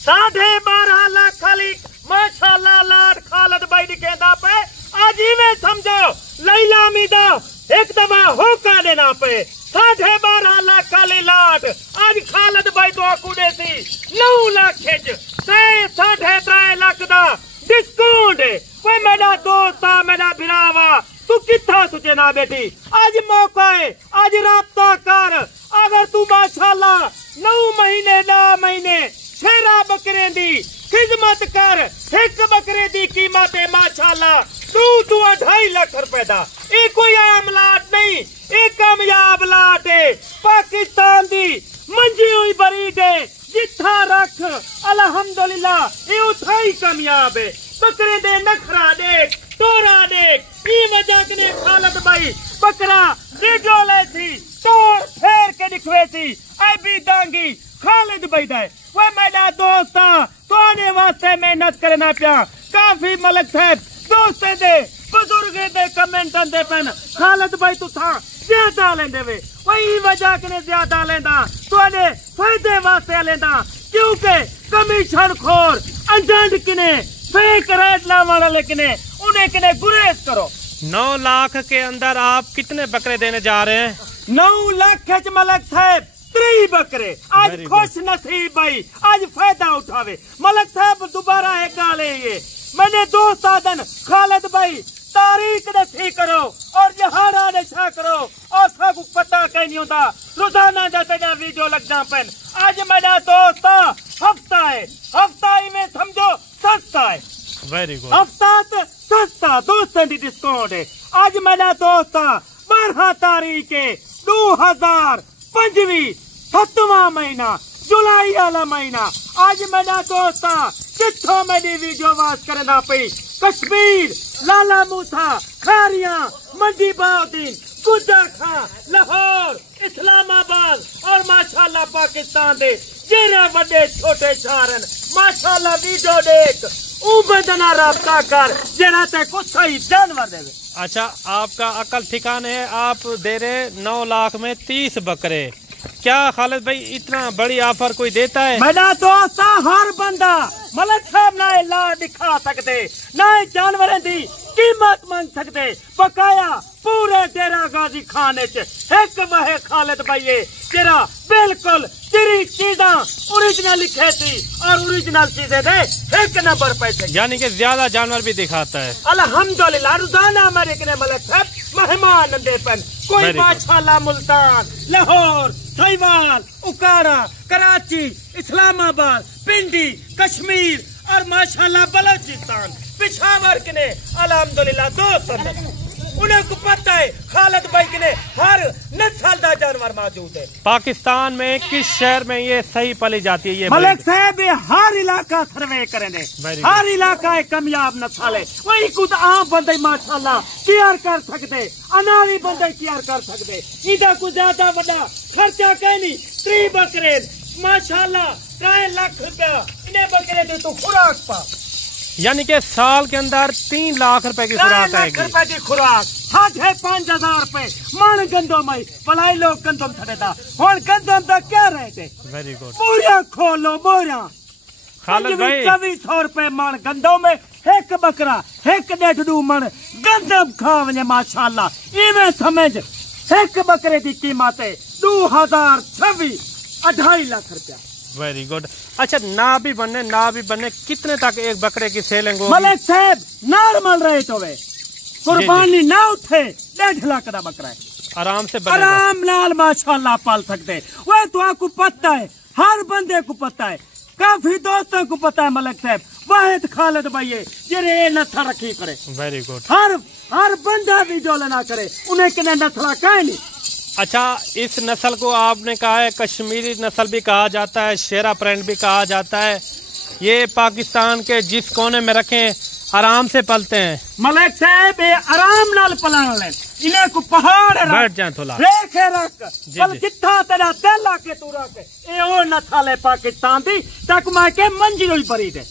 12.5 लाख खाली माशाल्लाह लाड खालिद भाई दिखेंदा पे आज ही में समझो लैला मीदा एक दफा होका देना पे 12.5 लाख खाली लाड आज खालिद भाई तो आकुड़े सी 9 लाख च 3.5 लाख दा डिस्काउंट कोई मेरा दोस्त मेरा भिरावा तू किथा सुचे ना बेटी आज मौका है आज राब्ता कर अगर तू माशाल्लाह 9 महीने 10 महीने शेरा बकरे दी खिदमत कर एक बकरे दी कीमत है माशाल्लाह 2.5 लाख रुपए दा ये कोई आम लाट नहीं ये कामयाब लाट है पाकिस्तान दी मंजी हुई बरीड है जिथा रख अल्हम्दुलिल्लाह ये उठाई कामयाब है बकरे दे नखरा देख तोरा देख ई वजह ने खालिद भाई बकरा वीडियो ले थी तोड़ फेर के दिखवे थी आई भी दांगी खालिद भाई दे वो मेरा दोस्त तो आने वास्ते मेहनत करना पिया काफी मलक साहब दोस्त दे बुजुर्ग दे कमेंट दे पेन खालिद भाई तू था ज्यादा लेंदे वे वही वजह के ज्यादा लेंदा तोने फायदे वास्ते लेंदा क्योंकि कमीशन खोर अंजंड किने फेक रेट लावाना लेकिन उन्हें किने गुरेज करो 9 लाख के अंदर आप कितने बकरे देने जा रहे हैं? 9 लाख मलक साहब 3 बकरे आज खुश नसीब भाई आज फायदा उठावे मलक साहब दोबारा है गाले ये मैंने दोस्त आदन खालिद भाई तारीख नसी करो और जहारा नशा करो और सब पता कहीं नहीं होता रोजाना जाते जा वीडियो लग जा पेन आज मेरा दोस्त हफ्ता है हफ्ता ही में समझो सस्ता है वेरी गुड हफ्ता सस्ता 2% डिस्काउंट है आज मेरा दोस्त 12 तारीख 2025 7वां महीना जुलाई वाला महीना आज मेरा दोस्त किथों मेरी वीडियो वाच करना पई कश्मीर लाला मूसा खारिया मंडी बाउद्दीन गुजा खां लाहौर इस्लामाबाद और माशाल्लाह पाकिस्तान दे जेरा बड़े छोटे शहरन माशाल्लाह वीडियो देख उबदना राब्ता कर जेरा ते को सही जानवर देवे। अच्छा आपका अकल ठिकाने है आप दे रहे 9 लाख में 30 बकरे क्या खालिद भाई इतना बड़ी ऑफर कोई देता है? मेरा दोस्त हर बंदा मलक साहब ना ला दिखा सकते ना जानवर दी कीमत मांग सकते बकाया पूरे डेरा गाजी खाने च एक वह खालिद भाई तेरा बिल्कुल तेरी चीजा ओरिजिनल लिखे थी और ओरिजिनल चीजें दे एक नंबर पैसे यानी कि ज्यादा जानवर भी दिखाता है। अल्हम्दुलिल्लाह रोजाना हमारे मलक साहब मेहमान देपन कोई माशाल्लाह मुल्तान लाहौर साहिवाल उकाड़ा कराची इस्लामाबाद पिंडी कश्मीर और माशाल्लाह बलोचिस्तान पेशावर के अल्हम्दुलिल्लाह दोस्त उन्हें को पता है खालिद भाई के हर नस्ल का जानवर मौजूद है। पाकिस्तान में किस शहर में ये सही पली जाती है? ये मलिक साहब हर इलाका सर्वे करेंगे हर इलाका एक कामयाब नस्ल है वही कुछ आम बंदे माशाल्लाह तैयार कर सकते अनारी बंदे तैयार कर सकते इधर कुछ ज्यादा बड़ा खर्चा कह नहीं 3 बकरे माशाल्लाह 3 लाख रुपया इन्हें बकरे दे तो खुराक पा यानी कि साल के अंदर 3 लाख रुपए की खुराक आएगी। 3 लाख रुपए की खुराक 5,000 रुपए मन गंदम भलाई लोग गंदम छड़ेदा हुन गंदम दा क्या रहते वेरी गुड पूरा खोलो बोरा खालिद भाई 2400 रुपए मन गंदम में एक बकरा 1.5 मन गंदम खावने माशाल्लाह इवें समझ एक बकरे की कीमत है 2026 2.5 लाख रुपया। Very good. अच्छा ना भी बनने कितने तक एक बकरे की सेलिंग होगी? मलिक साहब नॉर्मल रेट होवे कुर्बानी ना उठे 1.5 लाख का बकरा है आराम से आराम नाल माशाल्लाह पाल सकते वो तो आपको पता है हर बंदे को पता है काफी दोस्तों को पता है मलिक साहब वाहिद खालिद भाई ये नस्ल रखी करे। Very good. हर बंदा भी जो लेना करे उन्हें किने नस्ल कहे नहीं। अच्छा इस नस्ल को आपने कहा है कश्मीरी नस्ल भी कहा जाता है शेरा प्रिंट भी कहा जाता है ये पाकिस्तान के जिस कोने में रखें आराम से पलते हैं। मलिक साहब आराम नाल पलान ले इन्हें को पहाड़ बैठ जाए थोड़ा रेखे रख पल कितना तेरा दिल आके तू रख ए ओ नस्ल है पाकिस्तान दी तक मैं के मंजिल हुई बरी दे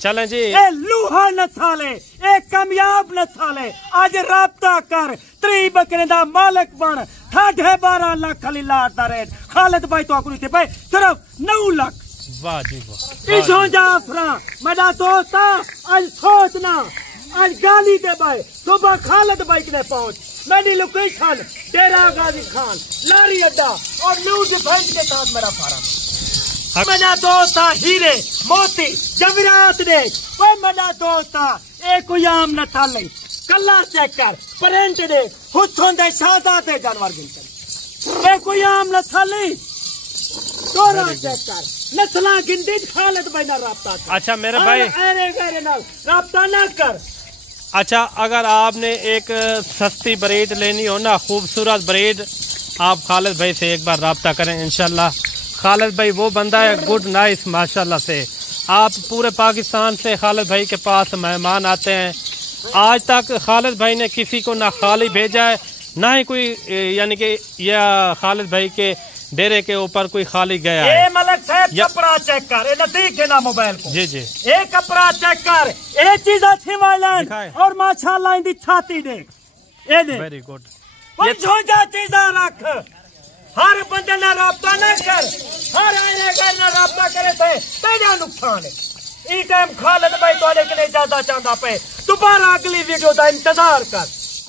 चलें जी ए लूहा नस्ल है एक कामयाब नस्ल है आज राब्ता कर 3 बकरे दा मालिक बन 12.5 लाख खाली लाट दा रेट खालिद भाई तो आकुनी थे भाई सिर्फ 9 लाख वाह जी वाह। इधो जाफरा मेरा दोस्त आज सोचना आज गाली दे भाई सुबह खालिद भाई ने पहुंच मेरी लोकेशन डेरा गाजी खान लारी अड्डा और न्यू डिफेंस के साथ मेरा फार्म। मेरा दोस्त हीरे मोती जवाहरात दे वो मेरा दोस्त एक कोई आम न थाले कलर चेक कर प्रिंट दे हुस्न दे शादा दे जानवर गिनकर एक कोई आम न थाले तोरा चेक कर नस्ला गिनती खालिद भाई ना राब्ता कर। अच्छा मेरे भाई अरे गरे नाल राब्ता ना कर। अच्छा अगर आपने एक सस्ती ब्रीड लेनी हो ना खूबसूरत ब्रीड आप खालिद भाई से एक बार राब्ता करें इंशाल्लाह। खालिद भाई वो बंदा है गुड नाइस माशाल्लाह से। आप पूरे पाकिस्तान से खालिद भाई के पास मेहमान आते हैं। आज तक खालिद भाई ने किसी को ना खाली भेजा है ना ही कोई यानी कि या खालिद भाई के डेरे के ऊपर कोई खाली गया है। ए मलक साहब कपड़ा चेक कर नजदीक है ना मोबाइल को। जी जी ए कपड़ा चेक कर ए चीज अच्छी वालन और माशाल्लाह इनकी छाती देख ए देख वेरी गुड। ये छोटा चीजा रख हर बंदे ना राब्ता ना कर हर आने घर ना राब्ता करे थे तेरा नुकसान है। ई टाइम खालिद भाई तोड़े के लिए ज्यादा चाहता पे दोबारा अगली वीडियो का इंतजार कर।